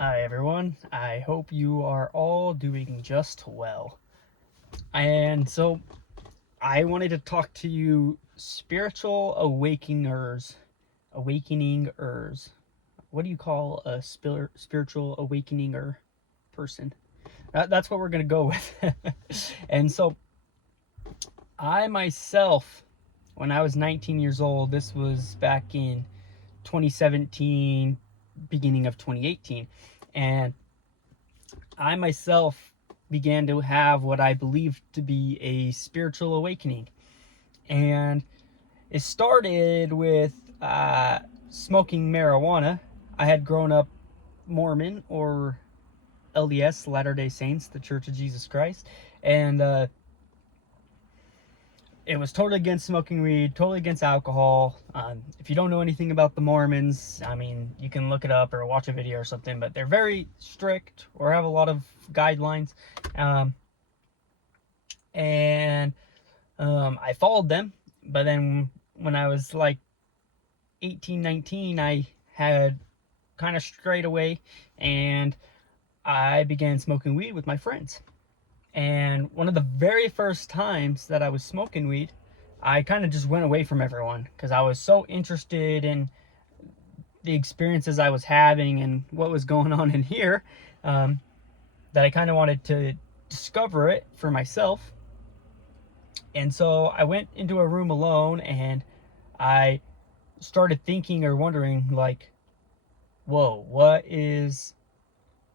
Hi everyone, I hope you are all doing just well. And so I wanted to talk to you spiritual awakeningers. What do you call a spiritual awakeninger person? That's what we're going to go with. And so I myself, when I was 19 years old, this was back in 2017, beginning of 2018, and I myself began to have what I believed to be a spiritual awakening. And it started with smoking marijuana. I had grown up Mormon, or LDS, Latter day Saints, the Church of Jesus Christ. And it was totally against smoking weed, totally against alcohol. If you don't know anything about the Mormons, I mean, you can look it up or watch a video or something, but they're very strict or have a lot of guidelines. Um, and I followed them. But then when I was like 18, 19, I had kind of strayed away and I began smoking weed with my friends. And one of the very first times that I was smoking weed, I kind of just went away from everyone because I was so interested in the experiences I was having and what was going on in here, um, that I kind of wanted to discover it for myself. And so I went into a room alone and I started thinking or wondering, like, whoa, what is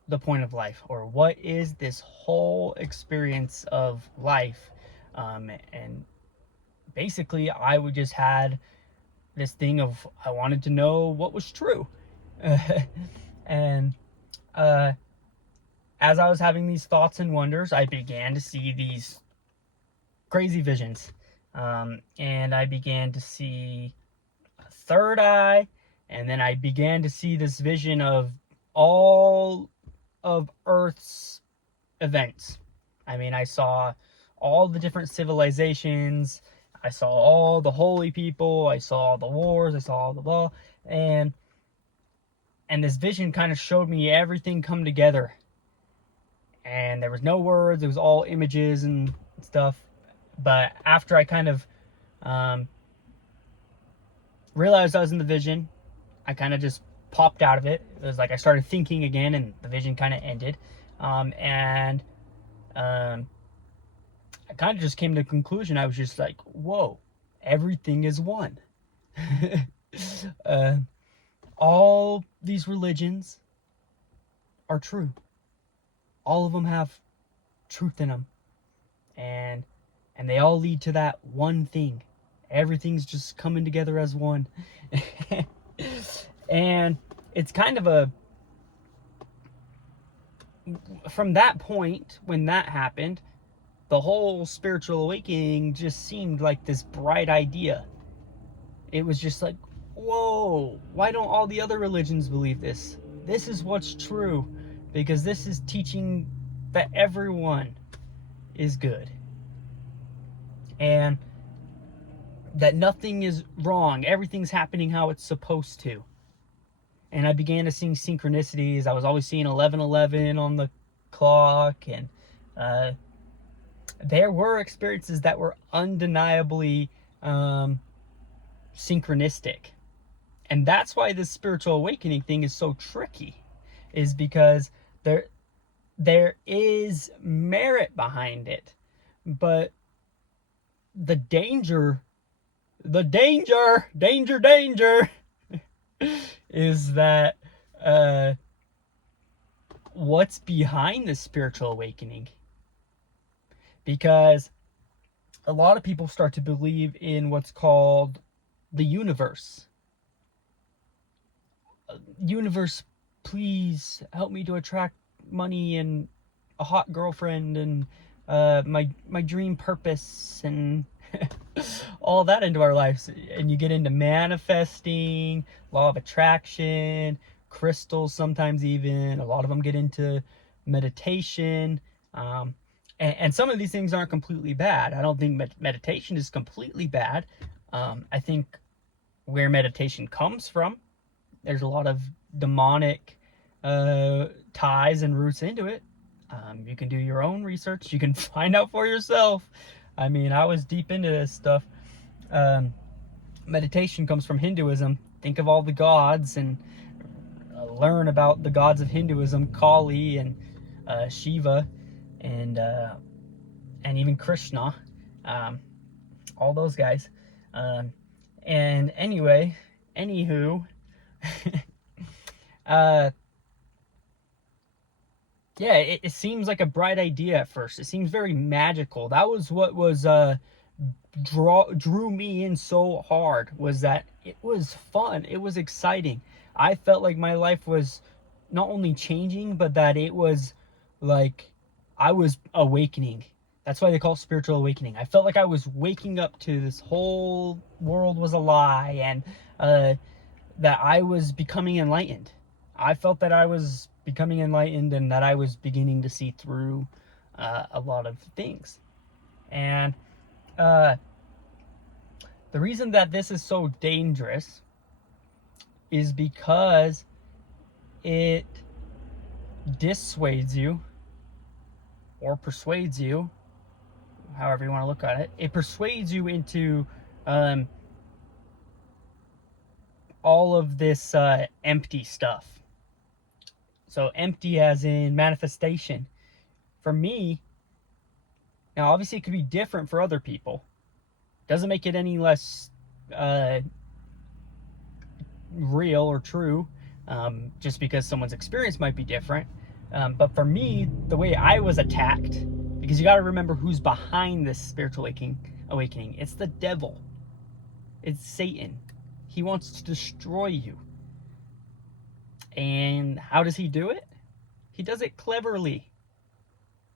the point of life? Or what is this whole experience of life? And basically, I would just had this thing of I wanted to know what was true. And uh, as I was having these thoughts and wonders, I began to see these crazy visions. And I began to see a third eye, and then I began to see this vision of all of Earth's events. I mean, I saw all the different civilizations, I saw all the holy people, I saw all the wars, I saw all the blah, and this vision kind of showed me everything come together. And there was no words, it was all images and stuff. But after I kind of um, realized I was in the vision, I kind of just popped out of it. It was like I started thinking again, and the vision kind of ended. And I kind of just came to the conclusion. I was just like, whoa, everything is one. uh, all these religions are true. All of them have truth in them, and they all lead to that one thing. Everything's just coming together as one. And it's kind of a, from that point when that happened, the whole spiritual awakening just seemed like this bright idea. It was just like, whoa, why don't all the other religions believe this? This is what's true, because this is teaching that everyone is good and that nothing is wrong. Everything's happening how it's supposed to. And I began to see synchronicities. I was always seeing 11:11 on the clock, and uh, there were experiences that were undeniably synchronistic. And that's why this spiritual awakening thing is so tricky, is because there is merit behind it, but the danger is that what's behind this spiritual awakening. Because a lot of people start to believe in what's called the universe. Universe, please help me to attract money and a hot girlfriend and my dream purpose and all that into our lives. And you get into manifesting, law of attraction, crystals, sometimes even a lot of them get into meditation. And some of these things aren't completely bad. I don't think meditation is completely bad. I think where meditation comes from, there's a lot of demonic ties and roots into it. You can do your own research. You can find out for yourself. I mean, I was deep into this stuff. Meditation comes from Hinduism. Think of all the gods and learn about the gods of Hinduism, Kali and Shiva, and even Krishna, all those guys. And anyway, anywho, yeah, it seems like a bright idea at first. It seems very magical. That was what was drew me in so hard, was that it was fun. It was exciting. I felt like my life was not only changing, but that it was like I was awakening. That's why they call it spiritual awakening. I felt like I was waking up to this whole world was a lie, and that I was becoming enlightened. I felt that I was becoming enlightened and that I was beginning to see through a lot of things. And the reason that this is so dangerous is because it dissuades you or persuades you, however you want to look at it. It persuades you into all of this empty stuff. So empty as in manifestation. For me, now obviously it could be different for other people. Doesn't make it any less real or true, just because someone's experience might be different. But for me, the way I was attacked, because you got to remember who's behind this spiritual awakening. It's the devil. It's Satan. He wants to destroy you. And how does he do it? He does it cleverly.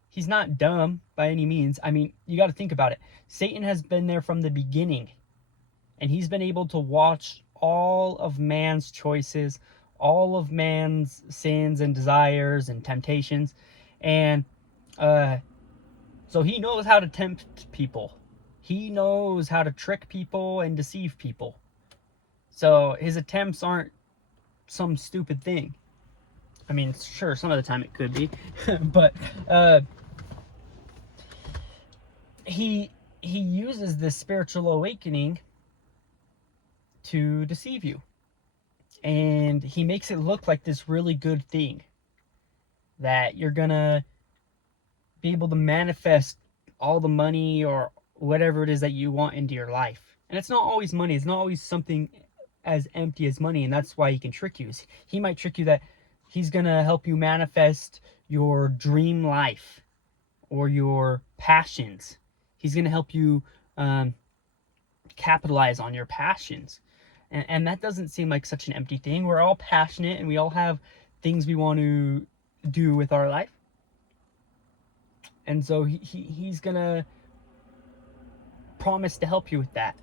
He's not dumb by any means. I mean, you got to think about it. Satan has been there from the beginning, and he's been able to watch all of man's choices, all of man's sins and desires and temptations, and so he knows how to tempt people. He knows how to trick people and deceive people. So his attempts aren't some stupid thing. I mean, sure, some of the time it could be, but he uses this spiritual awakening to deceive you. And he makes it look like this really good thing, that you're gonna be able to manifest all the money or whatever it is that you want into your life. And it's not always money. It's not always something as empty as money, and that's why he can trick you. He might trick you that he's gonna help you manifest your dream life or your passions. He's gonna help you capitalize on your passions. And that doesn't seem like such an empty thing. We're all passionate and we all have things we want to do with our life. And so he's gonna promise to help you with that.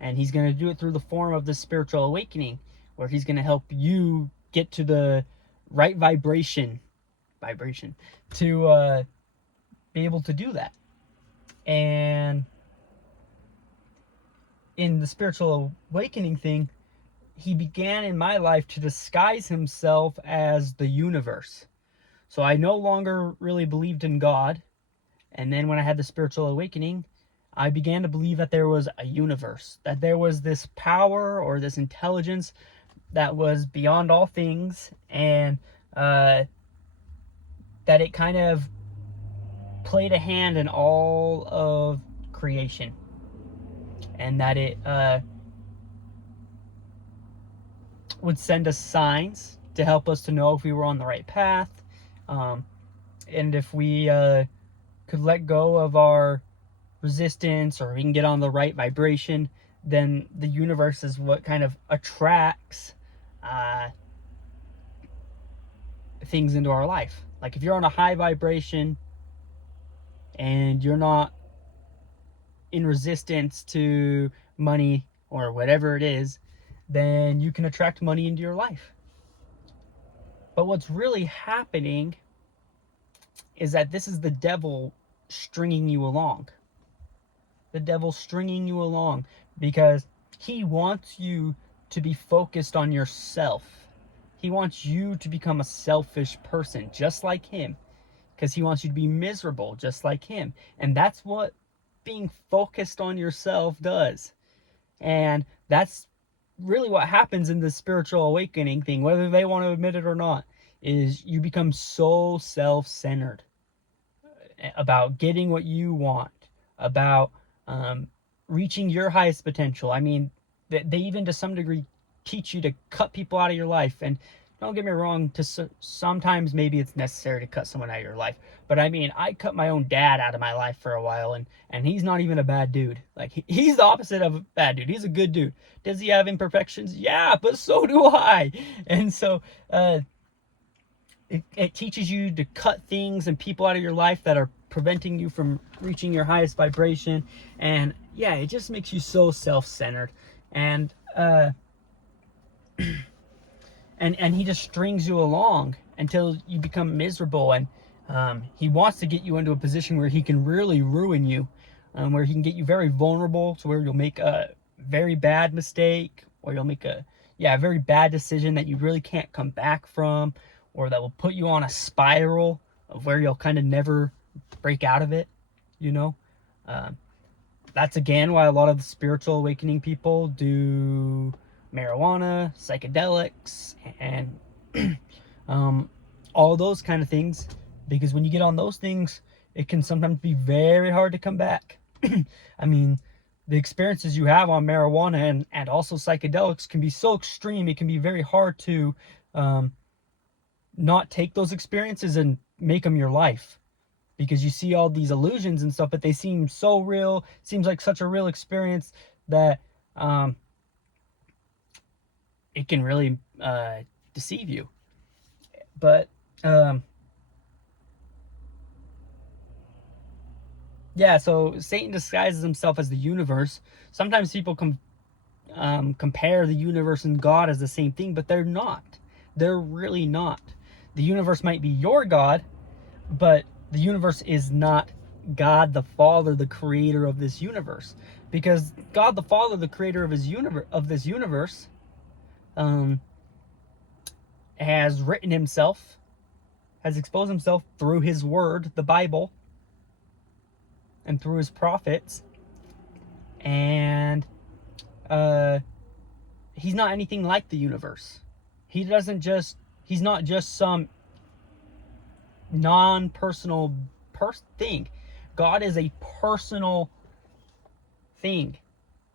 And he's going to do it through the form of the spiritual awakening, where he's going to help you get to the right vibration to be able to do that. And in the spiritual awakening thing, he began in my life to disguise himself as the universe. So I no longer really believed in God. And then when I had the spiritual awakening, I began to believe that there was a universe, that there was this power or this intelligence that was beyond all things, and that it kind of played a hand in all of creation, and that it would send us signs to help us to know if we were on the right path, and if we could let go of our resistance, or we can get on the right vibration, then the universe is what kind of attracts things into our life. Like if you're on a high vibration and you're not in resistance to money or whatever it is, then you can attract money into your life. But what's really happening is that this is the devil stringing you along. The devil stringing you along because he wants you to be focused on yourself. He wants you to become a selfish person just like him, because he wants you to be miserable just like him. And that's what being focused on yourself does. And that's really what happens in the spiritual awakening thing, whether they want to admit it or not, is you become so self-centered about getting what you want, about reaching your highest potential. I mean, they even to some degree teach you to cut people out of your life. And don't get me wrong, sometimes maybe it's necessary to cut someone out of your life. But I mean, I cut my own dad out of my life for a while, and he's not even a bad dude. Like, he's the opposite of a bad dude. He's a good dude. Does he have imperfections? Yeah, but so do I. And so it teaches you to cut things and people out of your life that are preventing you from reaching your highest vibration. And yeah, it just makes you so self-centered. And and he just strings you along until you become miserable. And he wants to get you into a position where he can really ruin you, where he can get you very vulnerable, to where you'll make a very bad mistake, or you'll make a very bad decision that you really can't come back from, or that will put you on a spiral of where you'll kind of never break out of it, you know. That's again why a lot of the spiritual awakening people do marijuana, psychedelics, and all those kind of things, because when you get on those things, it can sometimes be very hard to come back. I mean, the experiences you have on marijuana and also psychedelics can be so extreme, it can be very hard to not take those experiences and make them your life, because you see all these illusions and stuff, but they seem so real, seems like such a real experience that it can really deceive you. But yeah, so Satan disguises himself as the universe. Sometimes people compare the universe and God as the same thing, but they're not. They're really not. The universe might be your God, but the universe is not God the Father, the creator of this universe. Because God the Father, the creator of this universe, has written himself, has exposed himself through his word, the Bible, and through his prophets. And he's not anything like the universe. He's not just some non-personal thing. God is a personal thing.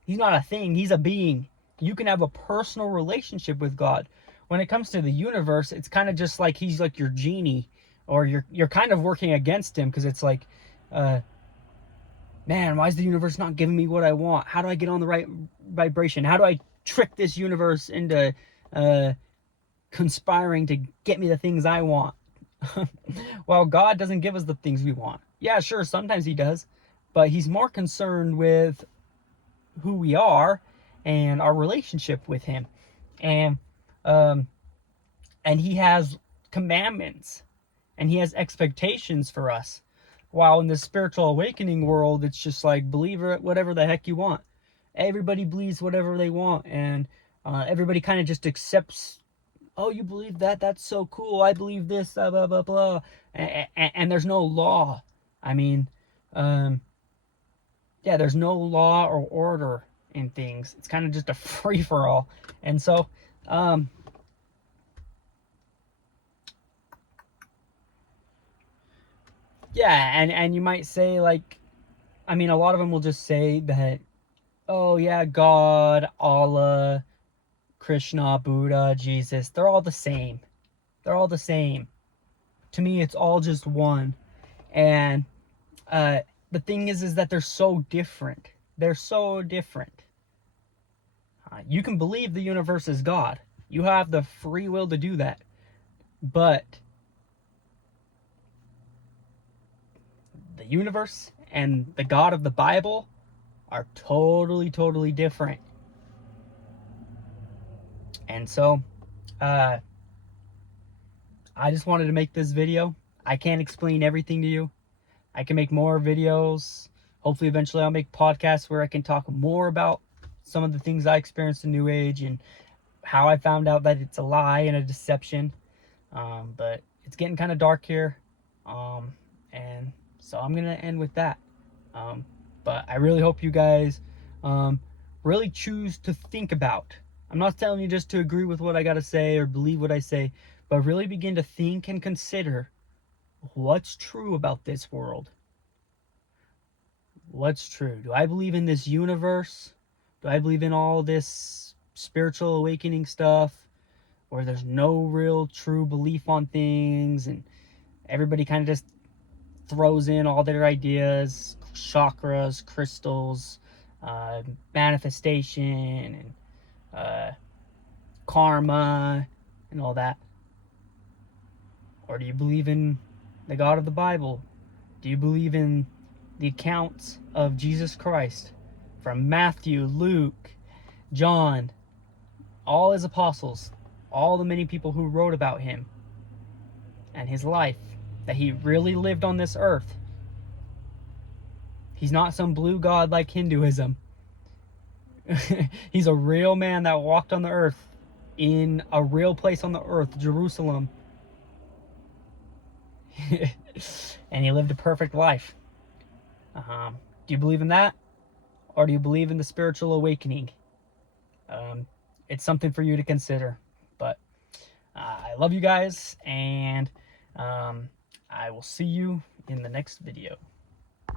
He's not a thing, he's a being. You can have a personal relationship with God. When it comes to the universe, it's kind of just like he's like your genie, or you're kind of working against him, because it's like, man, why is the universe not giving me what I want? How do I get on the right vibration? How do I trick this universe into conspiring to get me the things I want? Well, God doesn't give us the things we want. Yeah, sure, sometimes he does, but he's more concerned with who we are and our relationship with him. And he has commandments, and he has expectations for us. While in the spiritual awakening world, it's just like, believe whatever the heck you want. Everybody believes whatever they want, and everybody kind of just accepts, oh, you believe that? That's so cool. I believe this, blah, blah, blah, blah. And there's no law. I mean, there's no law or order in things. It's kind of just a free-for-all. And so, and you might say, like, I mean, a lot of them will just say that, oh, yeah, God, Allah, Krishna, Buddha, Jesus, they're all the same. They're all the same. To me, it's all just one. And the thing is that they're so different. They're so different. You can believe the universe is God. You have the free will to do that. But the universe and the God of the Bible are totally, totally different. And so, I just wanted to make this video. I can't explain everything to you. I can make more videos. Hopefully, eventually I'll make podcasts where I can talk more about some of the things I experienced in New Age, and how I found out that it's a lie and a deception. But it's getting kind of dark here. And so I'm going to end with that. But I really hope you guys really choose to think about. I'm not telling you just to agree with what I got to say or believe what I say, but really begin to think and consider what's true about this world. What's true? Do I believe in this universe? Do I believe in all this spiritual awakening stuff where there's no real true belief on things and everybody kind of just throws in all their ideas, chakras, crystals, manifestation, and karma, and all that? Or do you believe in the God of the Bible? Do you believe in the accounts of Jesus Christ from Matthew, Luke, John, all his apostles, all the many people who wrote about him and his life, that he really lived on this earth? He's not some blue god like Hinduism. He's a real man that walked on the earth in a real place on the earth, Jerusalem. And he lived a perfect life. Do you believe in that? Or do you believe in the spiritual awakening? It's something for you to consider. But I love you guys, and I will see you in the next video.